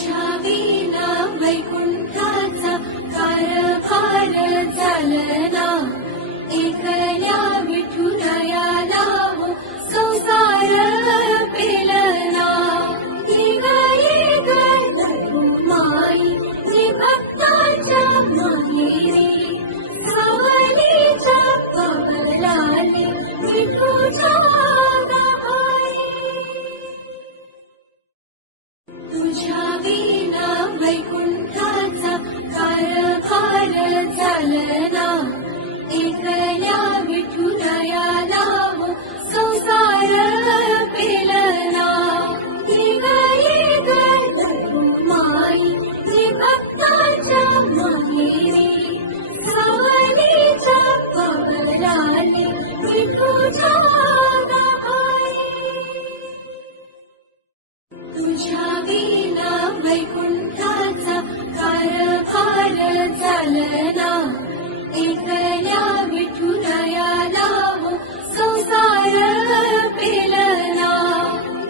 तुझ्या विना वैकुंठाचा कारभार चालना, एकल्या विठुरायाला हो संसार पेलना. निघाली गण माई नी भक्ताच्या माहेरी, सावलीच्या कमलाने विठूच्या तुझ्या विना वैकुंठाचा कारभार चालना, एकल्या विठुरायाला हो संसार पेलना. निघाली गण माई नी भक्ताच्या माहेरी, सावलीच्या कमलाने विठूच्या तुझ्या विना वैकुंठाचा कारभार चालना, एकल्या विठुरायाला हो संसार पेलना.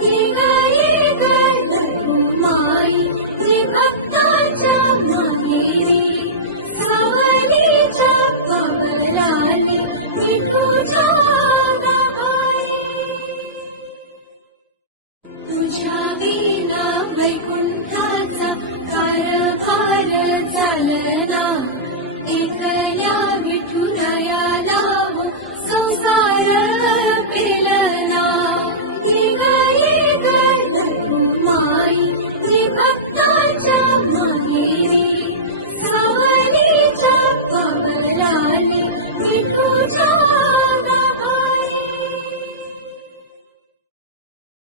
निघाली गण माई नी भक्ताच्या माहेरी, सावलीच्या कमलाने विठूच्या तुझ्या विना वैकुंठाचा कारभार चालना, एकल्या विठुरायाला हो संसार पेलना. निघाली गण माई नी भक्ताच्या माहेरी, सावलीच्या कमलाने विठूच्या